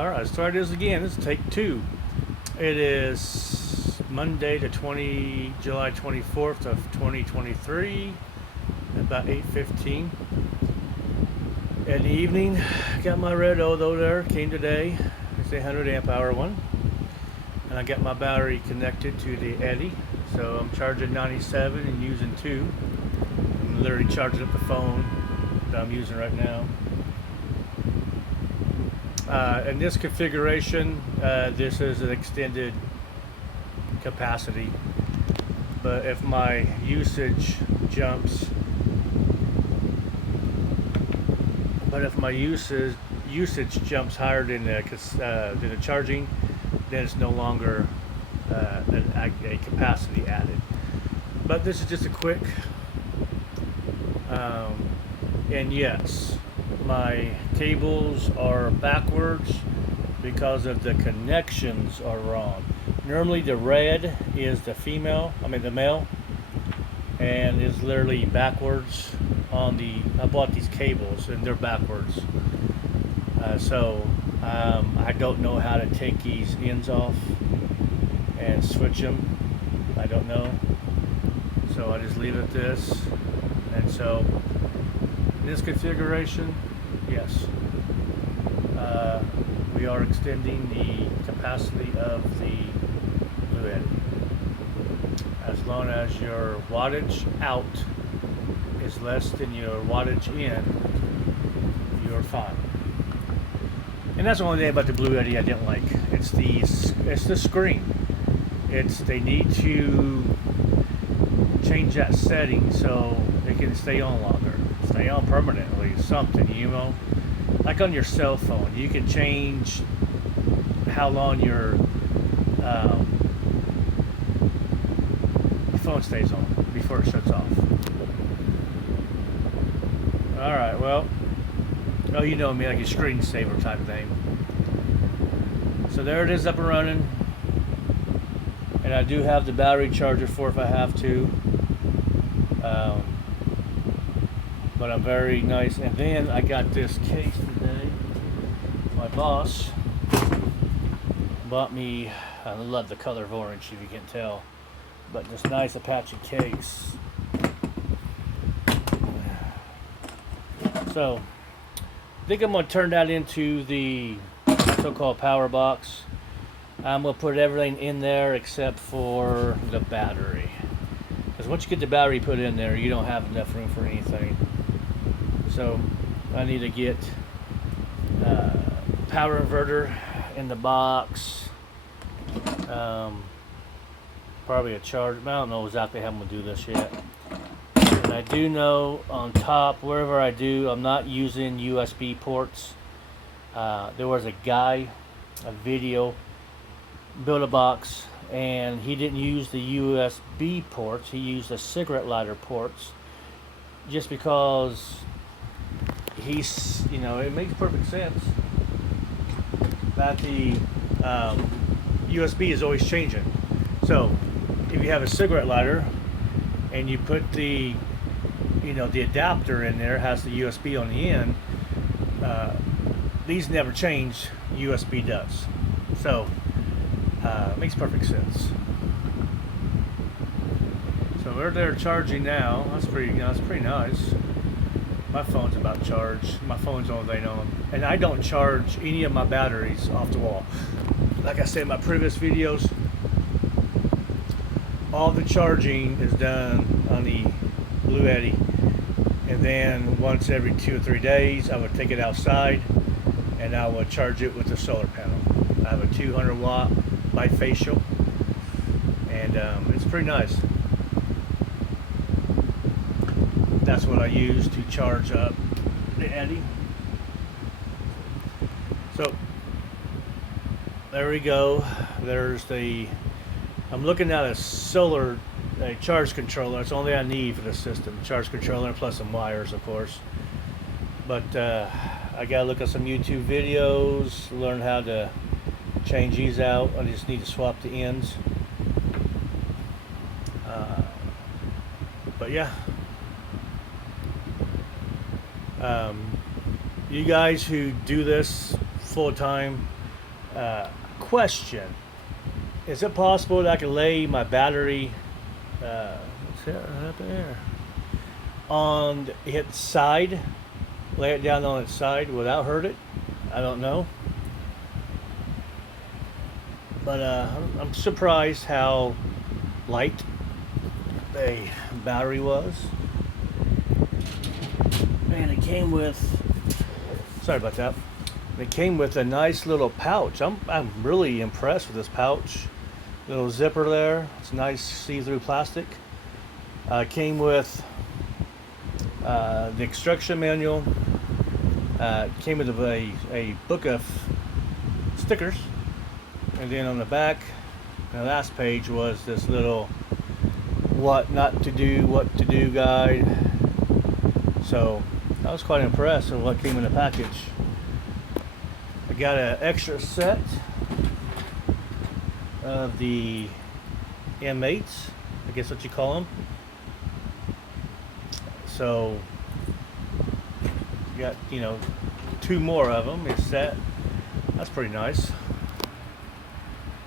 Alright, let's try this again. This is take 2. It is Monday the July 24th of 2023, about 8:15 in the evening. Got my redodo there, came today. It's a 100 amp hour one. And I got my battery connected to the Eddy. So I'm charging 97 and using 2. I'm literally charging up the phone that I'm using right now. In this configuration, this is an extended capacity, but if my usage jumps, higher than the charging, then it's no longer a capacity added. But this is just a quick, and yes, my cables are backwards because of the connections are wrong. Normally the red is the male, and is literally backwards on I bought these cables and they're backwards. So I don't know how to take these ends off and switch them. I don't know. So I just leave it this. And so in this configuration, yes, we are extending the capacity of the Blue Eddy. As long as your wattage out is less than your wattage in, you're fine. And that's the only thing about the Blue Eddy I didn't like. It's the screen. They need to change that setting so it can stay on longer, stay on permanently, something, like on your cell phone you can change how long your phone stays on before it shuts off. Alright, well, you know me, like a screensaver type thing. So there it is, up and running. And I do have the battery charger for if I have to. But I'm very nice. And then I got this case today. My boss bought me, I love the color of orange if you can tell, but this nice Apache case. So I think I'm going to turn that into the so-called power box. I'm going to put everything in there except for the battery. Because once you get the battery put in there, you don't have enough room for anything. So I need to get power inverter in the box. Probably a charger. I don't know exactly how I'm going to do this yet. And I do know on top, wherever I do, I'm not using USB ports. There was a video, built a box, and he didn't use the USB ports. He used the cigarette lighter ports, just because it makes perfect sense that the USB is always changing. So if you have a cigarette lighter and you put the adapter in there, has the USB on the end, these never change. USB does. So it makes perfect sense. So we're there charging now. That's pretty nice. My phone's about charged. My phone's on thing on, and I don't charge any of my batteries off the wall. Like I said in my previous videos, all the charging is done on the Blue Eddy, and then once every 2 or 3 days I would take it outside and I would charge it with the solar panel. I have a 200 watt bifacial, and it's pretty nice. That's what I use to charge up the Eddy. So there we go. I'm looking at a charge controller. That's all I need for the system. Charge controller plus some wires, of course. But I gotta look at some YouTube videos, learn how to change these out. I just need to swap the ends. But yeah. You guys who do this full time, Question: is it possible that I can lay my battery? What's that up there? On its side, lay it down on its side without hurt it? I don't know, but I'm surprised how light the battery was, and it came with. Sorry about that. It came with a nice little pouch. I'm really impressed with this pouch. Little zipper there. It's nice see-through plastic. Came with the instruction manual. Came with a book of stickers, and then on the back, the last page was this little what not to do, what to do guide. So I was quite impressed with what came in the package. I got an extra set of the M8s, I guess what you call them. So you got, you know, 2 more of them. It's set. That's pretty nice.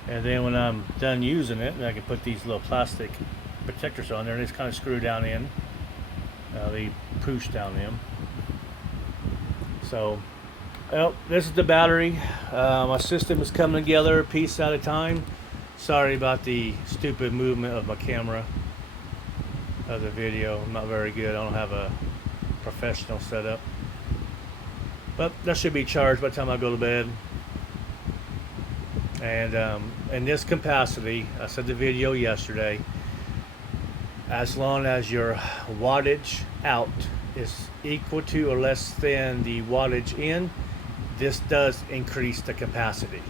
And then when I'm done using it, I can put these little plastic protectors on there. They just kind of screw down in. They push down in. So, well, this is the battery. My system is coming together a piece at a time. Sorry about the stupid movement of my camera of the video. I'm not very good. I don't have a professional setup. But that should be charged by the time I go to bed. And in this capacity, I said the video yesterday, as long as your wattage out is equal to or less than the wattage in, this does increase the capacity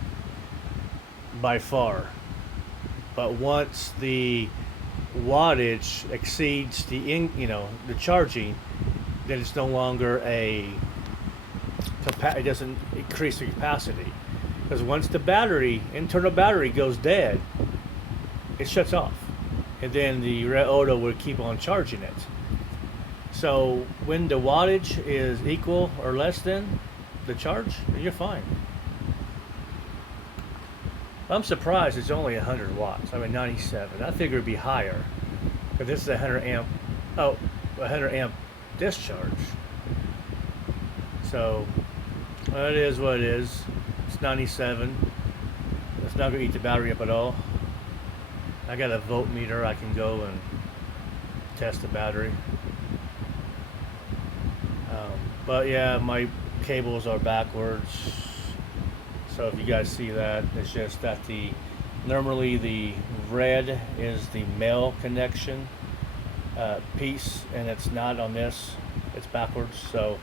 by far. But once the wattage exceeds the the charging, then it's no longer it doesn't increase the capacity, because once the internal battery goes dead, it shuts off, and then the redodo will keep on charging it. So when the wattage is equal or less than the charge, you're fine. I'm surprised it's only 100 watts. I mean 97. I figured it'd be higher, but this is a 100 amp. Oh, 100 amp discharge. So it is what it is. It's 97. It's not gonna eat the battery up at all. I got a voltmeter. I can go and test the battery. But yeah, my cables are backwards. So if you guys see that, it's just that normally the red is the male connection piece, and it's not on this. It's backwards. So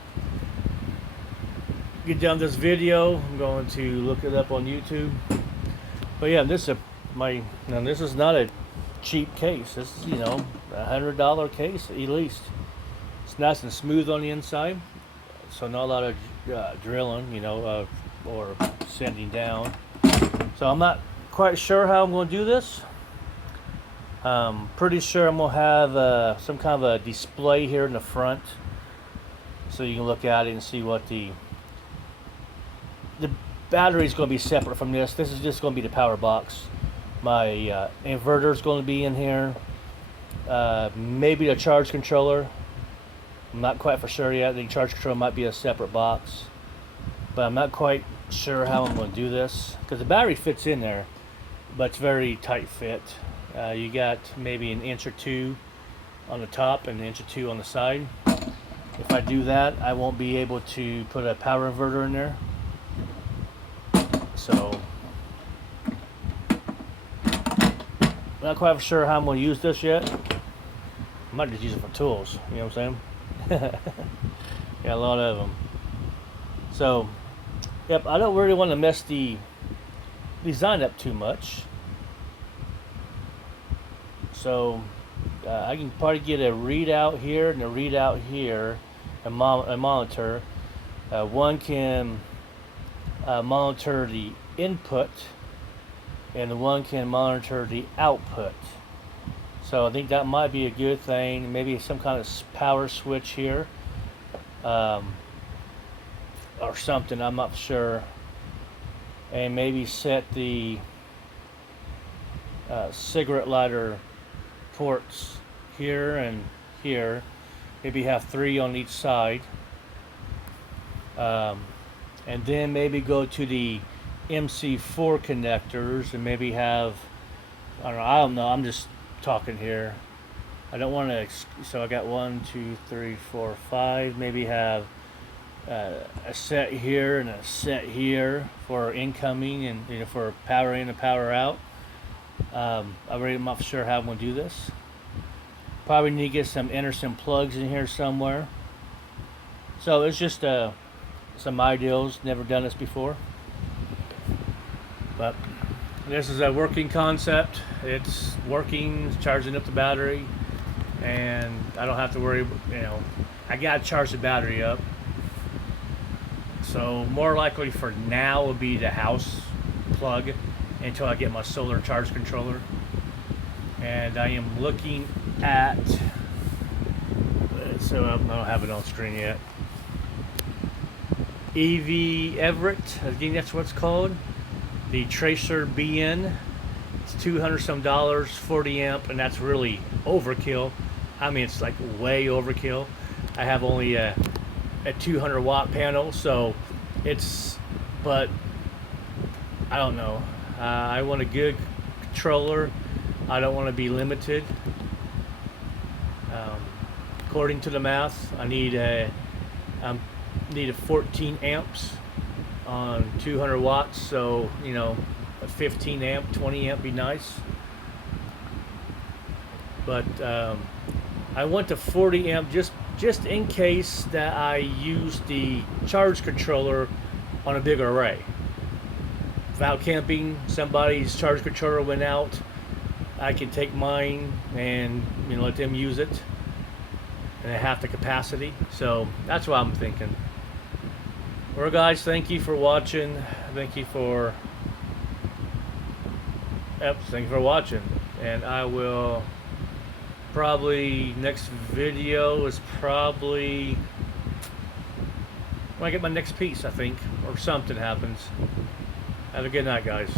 get done this video, I'm going to look it up on YouTube. But yeah, this is not a cheap case. This is, $100 case at least. It's nice and smooth on the inside, so not a lot of drilling, or sanding down. So I'm not quite sure how I'm going to do this. Pretty sure I'm going to have some kind of a display here in the front, so you can look at it and see what the battery is going to be separate from this. This is just going to be the power box. My inverter is going to be in here. Maybe the charge controller. I'm not quite for sure yet. The charge controller might be a separate box, but I'm not quite sure how I'm going to do this, because the battery fits in there, but it's very tight fit. You got maybe an inch or 2 on the top and an inch or 2 on the side. If I do that, I won't be able to put a power inverter in there. So I'm not quite sure how I'm going to use this yet. I might just use it for tools, you know what I'm saying? Got a lot of them. So yep, I don't really want to mess the design up too much. So I can probably get a readout here and a readout here, a monitor. One can monitor the input, and the one can monitor the output. So I think that might be a good thing. Maybe some kind of power switch here, or something. I'm not sure. and maybe set the cigarette lighter ports here and here. Maybe have 3 on each side. And then maybe go to the MC4 connectors and maybe have, I don't know, I'm just talking here. I don't want to, so I got 1, 2, 3, 4, 5, maybe have a set here and a set here for incoming and for power in and power out. I'm not sure how I'm going to do this. Probably need to get some Anderson plugs in here somewhere. So it's just some ideals. Never done this before, but this is a working concept. It's working, it's charging up the battery, and I don't have to worry. I gotta charge the battery up. So more likely for now would be the house plug until I get my solar charge controller. And I am looking at, so I don't have it on screen yet, EV Everett, I think that's what it's called, the Tracer BN. It's $200 some, 40 amp, and that's really overkill. I mean, it's like way overkill. I have only a 200 watt panel, so but I don't know. I want a good controller. I don't want to be limited. According to the math, I need a 14 amps on 200 watts. So a 15 amp, 20 amp be nice. But I want the 40 amp just in case that I use the charge controller on a big array. If out camping, somebody's charge controller went out, I can take mine and let them use it, and I have the capacity. So that's what I'm thinking. Well, guys, thank you for watching. Thank you for watching, and I will probably, next video is probably when I get my next piece, I think, or something happens. Have a good night, guys.